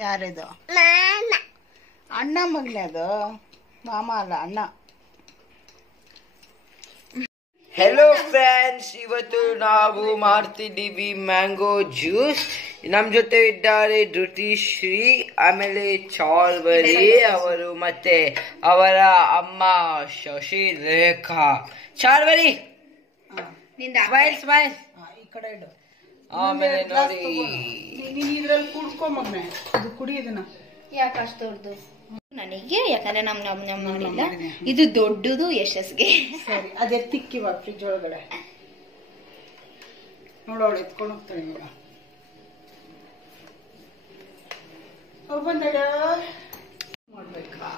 ಯಾರದು? ಅಣ್ಣ ಮಗನೇ ಅದು, ಮಾಮ ಅಲ್ಲ ಅಣ್ಣ. ಹೆಲೋ ಫ್ರೆಂಡ್ಸ್, ಇವತ್ತು ನಾವು ಮಾಡ್ತಿದ್ದೀವಿ ಮ್ಯಾಂಗೋ ಜ್ಯೂಸ್. ನಮ್ಮ ಜೊತೆ ಇದ್ದಾರೆ ಧೃತಿಶ್ರೀ, ಆಮೇಲೆ ಚಾರ್ವರಿ ಅವರು, ಮತ್ತೆ ಅವರ ಅಮ್ಮ ಶಶಿ ರೇಖಾ. ಚಾರ್ವರಿ ಸ್ಮೈಲ್ ಸ್ಮೈಲ್, ಈ ಕಡೆ ಇಡು. ಆಮೇಲೆ ನೋಡಿ, ನೀನು ಇದ್ರಲ್ಲಿ ಕುಡ್ಕೊ ಮಗನೆ, ಇದು ಕುಡಿಯೋದನ್ನ. ಯಾಕೆ ಅಷ್ಟು ದೊಡ್ಡದು ನನಗೆ? ಯಾಕಂದ್ರೆ ನಮ್ ಮಾಡಿಲ್ಲ. ಇದು ದೊಡ್ಡದು ಯಶಸ್ಗೆ. ಸರಿ, ಅದೇ ತಿಕ್ಕಿವಾಗ ಫ್ರಿಜ್ ಒಳಗಡೆ ನೋಡೋಳು ಎತ್ಕೊಂಡು ಹೋಗ್ತಾಳೆ ಇವಾಗ. ಅವ್ರು ಬಂದಳ ಮಾಡ್ಬೇಕಾ?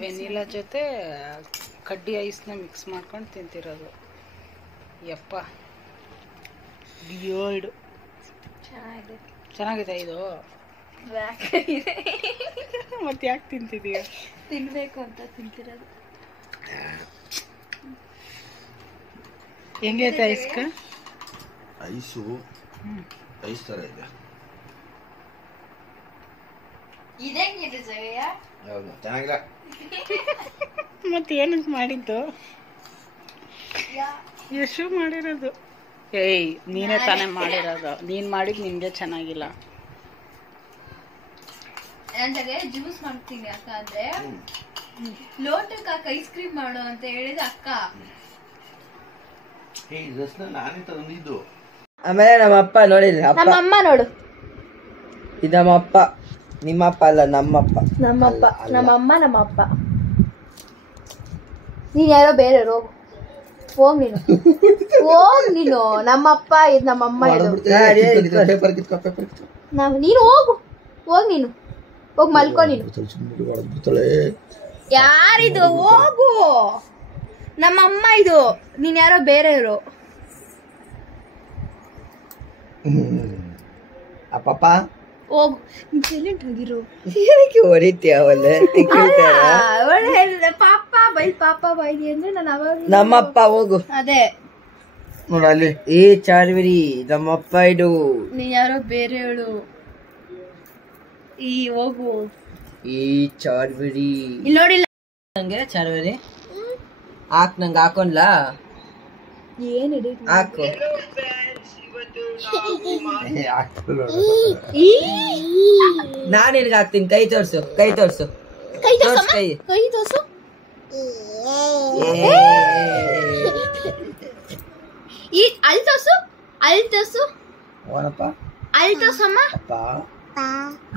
ವೆನಿಲಾ ಜೊತೆ ಕಡ್ಡಿ ಐಸ್ನ ಮಿಕ್ಸ್ ಮಾಡ್ಕೊಂಡು ತಿಂತಿರೋದು. ಯಪ್ಪ ಬಿಯರ್ಡ್ ಚೆನ್ನಾಗಿದೆ ಇದು. ಮತ್ತೆ ಯಾಕೆ ತಿಂತಿದೀಯ? ತಿನ್ಬೇಕು ಅಂತ ತಿಂತಿರೋದು. ಹೆಂಗೈತೆ ಐಸ್ಕ? ಐಸು ಐಸ್ ತರ ಇದೆ. ಇದೇಂಗಿದೆ ಜಯ? ಚೆನ್ನಾಗಿಲ್ಲ. ಮತ್ತೆ ಏನಂತ ಮಾಡಿದ್ದು? ಯಶು ಮಾಡಿರೋದು. ಏಯ್, ನೀನೇ ತಾನೇ ಮಾಡಿರೋದು. ನೀನ್ ಮಾಡಿದ್ ನಿನ್ಗೆ ಚೆನ್ನಾಗಿಲ್ಲ. ಅಂದ್ರೆ ಜ್ಯೂಸ್ ಮಾಡ್ತೀನಿ ಅಕ್ಕ ಅಂದ್ರೆ ಲೋಟಕ್ಕೆ ಅಕ್ಕ ಐಸ್ ಕ್ರೀಮ್ ಮಾಡು ಅಂತ ಹೇಳಿದ ಅಕ್ಕ. ನಾನೇ ತಂದಿದ್ದು. ಆಮೇಲೆ ನಮ್ಮಪ್ಪ ನೋಡಿಲ್ಲ. ನಮ್ಮಮ್ಮ ನೋಡು, ಇದು ನಮ್ಮಪ್ಪ. ನಿಮ್ಮಪ್ಪ ಅಲ್ಲ, ನಮ್ಮಪ್ಪ. ನಮ್ಮಪ್ಪ, ನಮ್ಮಮ್ಮ, ನಮ್ಮಪ್ಪ. ನೀನ್ ಯಾರೋ ಬೇರೆ ಹೋಗು, ಹೋಗ್ ನೀನು, ಹೋಗ್ ನೀನು. ನಮ್ಮಪ್ಪ ಇದು, ನಮ್ಮಮ್ಮ ಇದು. ನೀನು ಹೋಗು, ಹೋಗ್ ನೀನು, ಹೋಗ್ ಮಲ್ಕೋ ನೀನು. ಯಾರಿದು? ಹೋಗು, ನಮ್ಮಮ್ಮ ಇದು. ನೀನ್ ಯಾರೋ ಬೇರೆ ಇರು. ಅಪ್ಪಪ್ಪ ಹೋಗು, ಸೈಲೆಂಟ್ ಆಗಿರು. ಏನಕ್ಕೆ ಹೊಡಿತೀಯ? ಪಾಪ ಬೈಲ್, ಪಾಪ ಬೈಲಿ ಅಂದ್ರೆ ನಾನು ಅವಾಗ ನಮ್ಮಪ್ಪ ಹೋಗು. ಅದೇ ನೋಡಲ್ಲಿ. ಏ ಚಾರ್ವರಿ, ನಮ್ಮಪ್ಪ ಇದು. ನೀನ್ ಯಾರೋ ಬೇರೆ ಹೇಳು. ಈ ಹೋಗು. ಈ ಚಾರ್ವರಿ ಇಲ್ಲಿ ನೋಡಿಲ್ಲ ನಂಗೆ. ಚಾರ್ವರಿ ಹಾಕ್, ನಂಗೆ ಹಾಕೊಂಡ್ಲಾ? ಏನ್ ಹಿಡಿ ಹಾಕು. ನಾನು ನಿನ್ಗೆ ಹಾಕ್ತೀನಿ. ಕೈ ತೋರ್ಸು, ಕೈ ತೋರ್ಸು, ಕೈ ತೋರ್ಸು ಕೈ. ಕೈ ತೋರ್ಸು. ಈ ಅಲ್ಲಿ ತೋರ್ಸು, ಅಲ್ಲಿ ತೋರ್ಸು, ಅಲ್ಲಿ ತೋರ್ಸಮ್ಮ,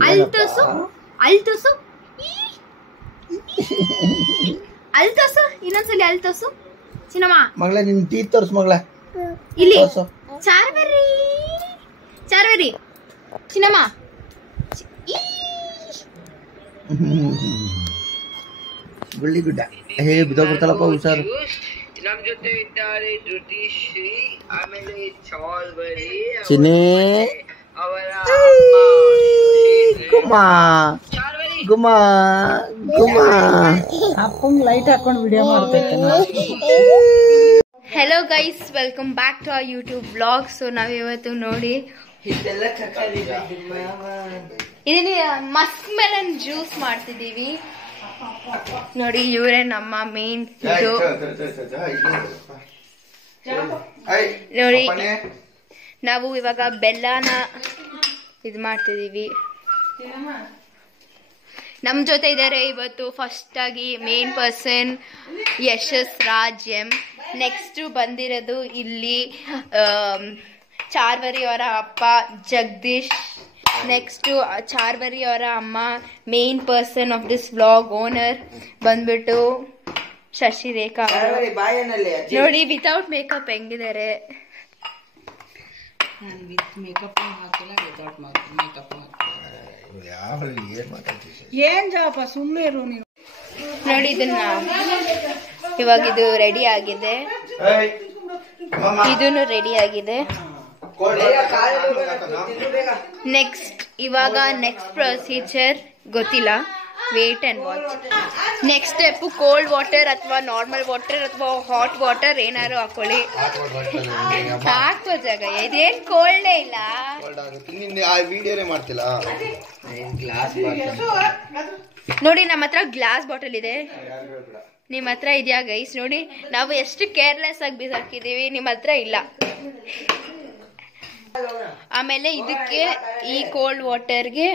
ಅಲ್ಲಿ ತೋರ್ಸು, ಅಲ್ಲಿ ತೋರ್ಸು, ಅಲ್ಲಿ ತೋರ್ಸು, ಇನ್ನೊಂದ್ಸಲಿ ಅಲ್ಲಿ ತೋರ್ಸು. ಚಿನ್ನಮ್ಮ ಮಗಳೇ, ನಿನ್ ಟೀ ತೋರ್ಸು ಮಗಳೇ. ಇಲ್ಲಿ. ಚಾರ್ವರಿ, ಚಾರ್ವರಿ, ಚಿನ್ನಮ್ಮ. ಗುಳ್ಳಿ ಗುಡ್ಡ ಬಿದ್ದೋಗ್ಬಿಡ್ತಲ್ಲಪ್ಪ ಹುಷಾರು. ನಮ್ ಜೊತೆ ಇದ್ದಾರೆ ಧೃತಿಶ್ರೀ, ಆಮೇಲೆ ಚಾರ್ವರಿ, ಚಿನ್ನಿ, ಅವರ ಗುಮಾ ಗುಮಾ ಗುಮಾ. ಅಪ್ಪಂಗ್ ಲೈಟ್ ಹಾಕೊಂಡು ವಿಡಿಯೋ ಮಾಡ್ತೈತೆ. Hello guys, welcome back to our YouTube vlog. So ನಾವಿವತ್ತು ನೋಡಿ ಇದೆಲ್ಲ ಕಕ್ಕಲಿದೆ ಇದನ್ನ ಮಸ್ಕ್ ಮೆಲನ್ ಜ್ಯೂಸ್ ಮಾಡ್ತಿದೀವಿ ನೋಡಿ. ಇವರೇ ನಮ್ಮ ಮೇನ್ ಇದು ನೋಡಿ. ನಾವು ಇವಾಗ ಬೆಲ್ಲನ ಇದು ಮಾಡ್ತಿದೀವಿ. ನಮ್ಮ ಜೊತೆ ಇದ್ದಾರೆ ಇವತ್ತು ಫಸ್ಟ್ ಆಗಿ ಮೇನ್ ಪರ್ಸನ್ ಯಶಸ್ ರಾಜ್ ಎಂ. ನೆಕ್ಸ್ಟ್ ಬಂದಿರೋದು ಇಲ್ಲಿ ಚಾರ್ವರಿ ಅವರ ಅಪ್ಪ ಜಗದೀಶ್. ನೆಕ್ಸ್ಟ್ ಚಾರ್ವರಿ ಅವರ ಅಮ್ಮ main person of this vlog owner ಬಂದ್ಬಿಟ್ಟು ಶಶಿರೇಖಾ ಅವರು. ನೋಡಿ ವಿತೌಟ್ ಮೇಕಪ್ ಹೆಂಗಿದ್ದಾರೆ. ನಾನು ವಿತ್ ಮೇಕಪ್ ಹಾಕಿಲ್ಲ, ವಿತೌಟ್ ಮೇಕಪ್ ಏನ್ ಜಾಪ ಸುಮ್ಮನೆ ಇರು ನೀನು. ನೋಡಿ ಇದನ್ನ ಇವಾಗ ಇದು ರೆಡಿ ಆಗಿದೆ, ಇದನ್ನು ರೆಡಿ ಆಗಿದೆ. ನೆಕ್ಸ್ಟ್ ಇವಾಗ ನೆಕ್ಸ್ಟ್ ಪ್ರೊಸೀಜರ್ ಗೊತ್ತಿಲ್ಲ, wait and watch. Next step cold water ಅಥವಾ ನಾರ್ಮಲ್ ವಾಟರ್ ಅಥವಾ ಹಾಟ್ ವಾಟರ್ ಏನಾದ್ರು ಹಾಕೊಳ್ಳಿ. ಹಾಕೋ ಜಾಗ ಇದೇನ್ ಕೋಲ್ಡೇ ಇಲ್ಲ. ನೋಡಿ ನಮ್ಮ ಹತ್ರ ಗ್ಲಾಸ್ ಬಾಟಲ್ ಇದೆ, ನಿಮ್ಮ ಹತ್ರ ಇದೆಯಾ ಗೈಸ್? ನೋಡಿ ನಾವು ಎಷ್ಟು ಕೇರ್ಲೆಸ್ ಆಗಿ ಬಿಸಾಕಿದೀವಿ, ನಿಮ್ಮ ಹತ್ರ ಇಲ್ಲ. ಆಮೇಲೆ ಇದಕ್ಕೆ ಈ ಕೋಲ್ಡ್ ವಾಟರ್ಗೆ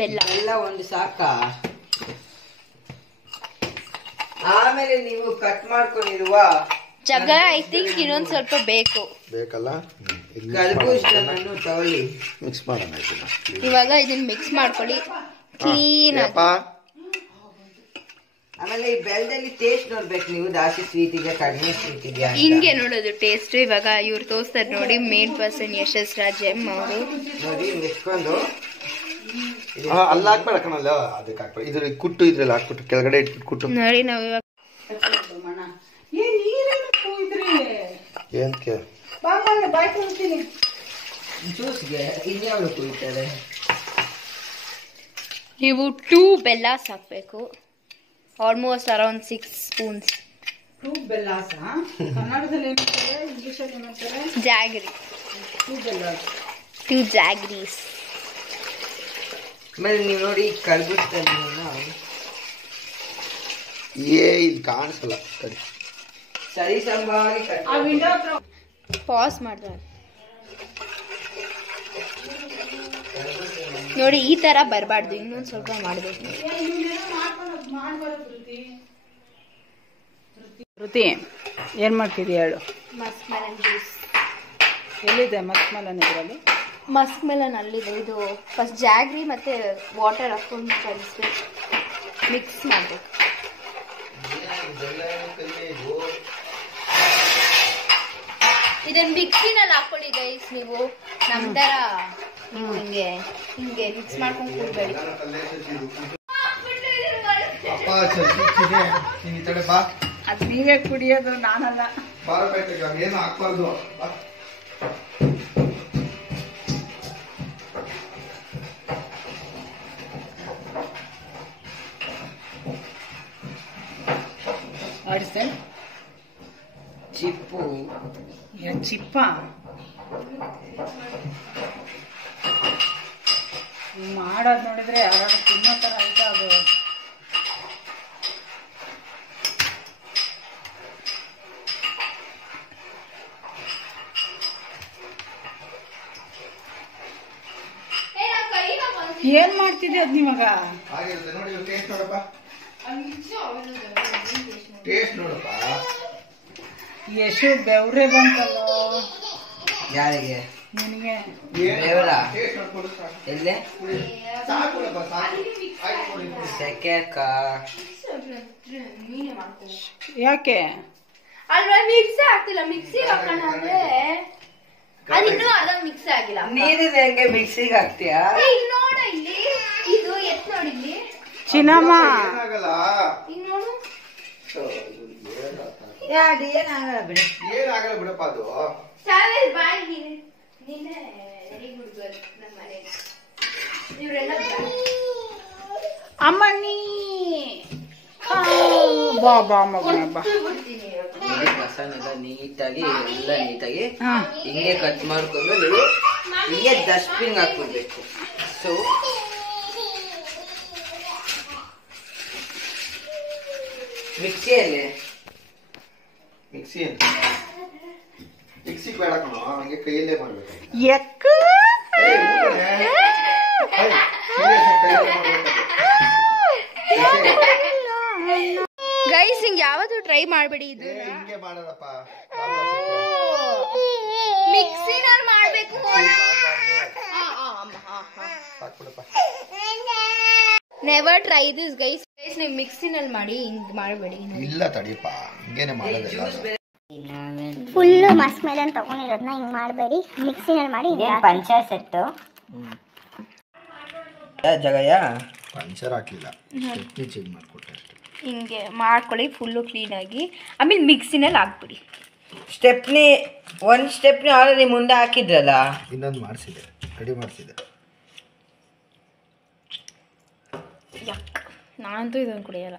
ಬೆಲ್ಲ ಒಂದು ಸಾಕ. ಆಮೇಲೆ ನೀವು ಕಟ್ ಮಾಡ್ಕೊಂಡಿರುವ ಜಾಗ ಐ ಥಿಂಕ್ ಇನ್ನೊಂದ್ ಸ್ವಲ್ಪ ಬೇಕಲ್ಲ, ತಗೊಳ್ಳಿ. ಮಿಕ್ಸ್ ಮಾಡೋಣ. ಇವಾಗ ಇದನ್ನ ಮಿಕ್ಸ್ ಮಾಡ್ಕೊಳ್ಳಿ ಕ್ಲೀನ್ ಆಗಿ. ಆಮೇಲೆ ಈ ಬೆಲ್ಲದಲ್ಲಿ ಟೇಸ್ಟ್ ನೋಡ್ಬೇಕು ನೀವು, ಜಾಸ್ತಿ ಸ್ವೀಟ್ ಇದೆಯಾ ಕಡಿಮೆ ಸ್ವೀಟ್ ಇದೆಯಾ ಹಿಂಗೆ ನೋಡೋದು ಟೇಸ್ಟ್. ಇವಾಗ ಇವ್ರು ತೋರಿಸ್ತಾರೆ ನೋಡಿ, ಮೇನ್ ಪರ್ಸನ್ ಯಶಸ್ ರಾಜ್ ಎಂ ಅವರು. ನೋಡಿ ಮಿಕ್ಸ್ಕೊಂಡು ಅಲ್ಲ ಹಾಕ್ಬೇಡ ಕಣಲ್ಲ, ಅದಕ್ಕೆ ಹಾಕ್ಬೇಡ. ಇದ್ರ ಕುಟ್ಟು ಇದ್ರಲ್ಲಿ ಹಾಕ್ಬಿಟ್ಟು ಕೆಳಗಡೆ ಇಟ್ಬಿಟ್ಟು ಕುಟ್ಟು ನೋಡಿ. ನಾವು ಇವಾಗ ಏನಕ್ಕೆ ಜ್ಯೂಸ್ಗೆ ಇನ್ಯಾವುದು ಕುಯ್ತಾರೆ. ನೀವು 2 ಬೆಲ್ಲ ಹಾಕ್ಬೇಕು, ಆಲ್ಮೋಸ್ಟ್ ಅರೌಂಡ್ 6 ಸ್ಪೂನ್ಸ್. ಬೆಲ್ಲಾಸ ಕನ್ನಡದಲ್ಲಿ ಏನಂತಾರೆ, ಇಂಗ್ಲಿಷಲ್ಲಿ ಏನಂತಾರೆ? ಜಾಗ್ರಿ. 2 ಜಾಗ್ರೀಸ್. ಆಮೇಲೆ ನೀವು ನೋಡಿ ಕರ್ಬಿಸ್ತಾರೆ ಇದು ಕಾಣಿಸಲ್ಲ. ಸರಿ ಸಂಭಾವನೆ ಪಾಸ್ ಮಾಡಿದ್ರೆ ನೋಡಿ ಈ ತರ ಬರಬಾರ್ದು, ಇನ್ನೊಂದು ಸ್ವಲ್ಪ ಮಾಡಬೇಕು. ಶ್ರುತಿ ಏನ್ ಮಾಡ್ತಿದ್ಯಾ ಹೇಳು? ಮಸ್ಕ್ ಮೆಲನ್ ಜ್ಯೂಸ್ ಎಲ್ಲಿದೆ ಮಸ್ಕ್ ಮೆಲನ್? ಇದರಲ್ಲಿ ಮಸ್ಕ್ ಮೆಲನ್ ಅಲ್ಲಿದೆ. ಇದು ಫಸ್ಟ್ ಜಾಗ್ರಿ ಮತ್ತೆ ವಾಟರ್ ಹಾಕೊಂಡು ಕಲಿಸ್ಬೇಕು, ಮಿಕ್ಸ್ ಮಾಡಬೇಕು. ಇದನ್ನ ಮಿಕ್ಸಿನಲ್ಲಿ ಹಾಕೊಳ್ಳಿ ಗೈಸ್. ನೀವು ನಮ್ಮ ತರ ಹಿಂಗೆ ಹಿಂಗೆ ಮಿಕ್ಸ್ ಮಾಡ್ಕೊಂಡು ಕೂಡಬೇಡಿ. ಅದ್ ನೀವೇ ಕುಡಿಯೋದು, ನಾನಲ್ಲ. ಏನು ಹಾಕ್ಬಾರ್ದು. ಆಡಿಸ್ತೆ ಚಿಪ್ಪು ಚಿಪ್ಪ ಮಾಡೋದು ನೋಡಿದ್ರೆ ಯಾರು ತಿನ್ನೋ ತರ ಆಯ್ತಾ ಅದು. ಏನ್ ಮಾಡ್ತಿದ್ದೆ ಅದ್ ನಿಮಗ? ಎಷ್ಟು ಬೆವ್ರೆ ಬಂತಲ್ಲೋ. ಯಾರಿಗೆ? ನಿನಗೆ. ಎಲ್ಲೇ ಸೆಕೆಕ ಯಾಕೆ ಅಲ್ವಾ ಮಿಕ್ಸಿ ಆಗ್ತಿಲ್ಲ? ಮಿಕ್ಸಿ ಹಾಕೋಣ ಅಂದ್ರೆ ಅದಿನ್ನೂ ಅರ್ಧ ಮಿಕ್ಸಿ ಆಗಿಲ್ಲ. ನೀರಿನ ಹೆಂಗೆ ಮಿಕ್ಸಿಗೆ ಹಾಕ್ತೀಯಾ? ನೋಡ ಇಲ್ಲಿ, ಇದು ಎತ್ ನೋಡಿ ಇಲ್ಲಿ ಚಿನ್ನಮ್ಮ. ಈಗ ನೋಡು. ಏನಾಗಲ್ಲ ಬಿಡಿ, ಏನಾಗಲ್ಲ ಬಿಡಪ್ಪ ಅದು. ಚಾವೆಲ್ ಬಾಯಿ ನಿನ್ನೆ ವೆರಿ ಗುಡ್ ಗರ್ಲ್. ನಮ್ಮ ಮನೆಗೆ ಇವರೆಲ್ಲ ಅಮ್ಮಣ್ಣಿ ಬಾ ಬಾ ಮಗನೇ ಬಾ. ಕಸನೆಲ್ಲ ನೀಟಾಗಿ ಎಲ್ಲ ನೀಟಾಗಿ ಹಾ ಹಿಂಗೆ ಕಟ್ ಮಾಡ್ಕೊಂಡು ನೀವು ಹಿಂಗೆ ಡಸ್ಟ್ಬಿನ್ ಹಾಕ್ಬಿಡ್ಬೇಕು. ಸೊ ಮಿಕ್ಸಿಯಲ್ಲಿ ಮಿಕ್ಸಿ ಬೇಡ ಕಣೋ, ಹಂಗೆ ಕೈಯಲ್ಲೇ ಮಾಡ್ಬೇಕು. ಎಕ್ಕ ಗೈಸ್ ಹಿಂಗೆ ಯಾವತ್ತೂ ಟ್ರೈ ಮಾಡಬೇಡಿ. ಇದು ಹಿಂಗೆ ಮಾಡೋದಪ್ಪ, ಮಿಕ್ಸಿನಲ್ಲಿ ಮಾಡಬೇಕು. Never try this guys. Guys ನೀವು ಮಿಕ್ಸಿನಲ್ಲಿ ಮಾಡಿ, ಹಿಂಗೆ ಮಾಡಬೇಡಿ. ಇಲ್ಲ ತಡಿಯಪ್ಪ, ಹಿಂಗೇನೆ ಮಾಡೋದಿಲ್ಲ. ಫುಲ್ಲು ಮಸ್ತ್ ಮೇಲೆ ತಗೊಂಡಿರೋದನ್ನ ಹಿಂಗೆ ಮಾಡಬೇಡಿ, ಮಿಕ್ಸಿನಲ್ಲಿ ಮಾಡಿ. ಪಂಚರ್ ಸೆಟ್ಟು ಜಗಯ್ಯ ಪಂಚರ್ ಹಾಕ್ಲಿಲ್ಲ, ಚಟ್ನಿ ಚೇಂಜ್ ಮಾಡಿಕೊಟ್ಟೆ ಅಷ್ಟೇ. ಹಿಂಗೆ ಮಾಡ್ಕೊಳ್ಳಿ ಫುಲ್ಲು ಕ್ಲೀನಾಗಿ. ಆಮೇಲೆ ಮಿಕ್ಸಿನಲ್ಲಿ ಹಾಕ್ಬಿಡಿ. ಸ್ಟೆಪ್ನಿ ಒಂದು ಸ್ಟೆಪ್ನಿ ಆಲ್ರೆಡಿ ಮುಂದೆ ಹಾಕಿದ್ರಲ್ಲ, ಇನ್ನೊಂದು ಮಾಡಿಸಿದೆ, ರೆಡಿ ಮಾಡಿಸಿದೆ. ನಾನಂತೂ ಇದನ್ನು ಕುಡಿಯಲ್ಲ.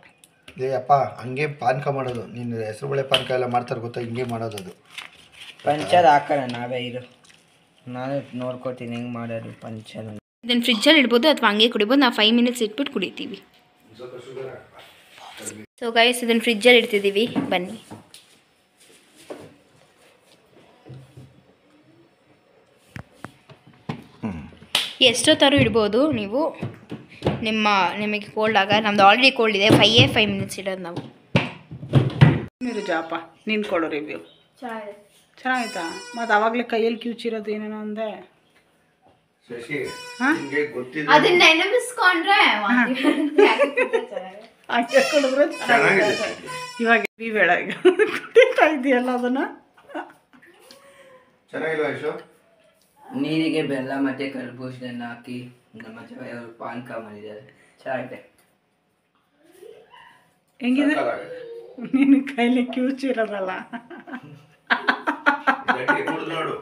ಏ ಅಪ್ಪ, ಹಂಗೆ ಪಾನಕ ಮಾಡೋದು. ನೀನು ಹೆಸರುಬೇಳೆ ಪಾನಕ ಎಲ್ಲ ಮಾಡ್ತಾರೆ ಗೊತ್ತಾ, ಹಿಂಗೆ ಮಾಡೋದು ಅದು. ಪಂಚರ್ ಹಾಕೋಣ ನಾವೇ. ಇರು, ನಾನು ನೋಡ್ಕೊತೀನಿ ಹೆಂಗೆ ಮಾಡೋದು ಪಂಚರ್. ಇದನ್ನು ಫ್ರಿಜ್ಜಲ್ಲಿ ಇಡ್ಬೋದು ಅಥವಾ ಹಂಗೆ ಕುಡಿಬೋದು. ನಾವು 5 ಮಿನಿಟ್ಸ್ ಇಟ್ಬಿಟ್ಟು ಕುಡಿತೀವಿ. ಸೊ ಗೈಸ್ ಇದನ್ನು ಫ್ರಿಜ್ಜಲ್ಲಿ ಇಡ್ತಿದ್ದೀವಿ, ಬನ್ನಿ. ಎಷ್ಟೊತ್ತಾರು ಇಡ್ಬೋದು ನೀವು, ನಿಮಗೆ ಕೋಲ್ಡ್ ಆಗ. ನಮ್ದು ಆಲ್ರೆಡಿ ಕೋಲ್ಡ್ ಇದೆ. 5 ಮಿನಿಟ್ಸ್ ಇಡೋದು ನಾವು. ನೀರು ಜಾಪ ನೀನು ಕೊಡೋ ರಿವ್ಯೂ. ಚೆನ್ನಾಗಿತ್ತಾ? ಮತ್ತು ಅವಾಗಲೇ ಕೈಯಲ್ಲಿ ಕಿವುಚಿರೋದು ಏನೇನೋ ಅಂದೆ. ಅದನ್ನ ನೆನಪಿಸ್ಕೊಂಡ್ರೆ ಹಂಗೆ ಕುಡಿದ್ರೆ ಚೆನ್ನಾಗಿದೆ. ಇವಾಗ ಬೇಡ, ಈಗ ಕುಡಿತಾ ಇದೆಯಲ್ಲ ಅದನ್ನು. ಚೆನ್ನಾಗಿಲ್ವಾ ಯಶು? ನೀರಿಗೆ ಬೆಲ್ಲ ಮತ್ತು ಕರ್ಬೂಜನ ಹಾಕಿ ನಮ್ಮ ಜಗಯ್ಯವರು ಪಾನಕ ಮಾಡಿದ್ದಾರೆ. ಚೆನ್ನಾಗಿದೆ. ಹೆಂಗಿದೆ? ನಿನ್ನ ಕೈಲಿ ಕಿವುಚಿರೋದಲ್ಲ. ನೋಡು.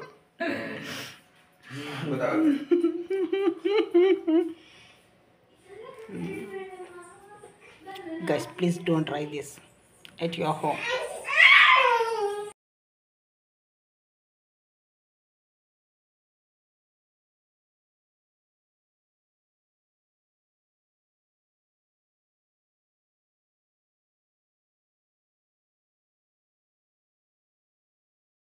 Guys, please don't try this at your home.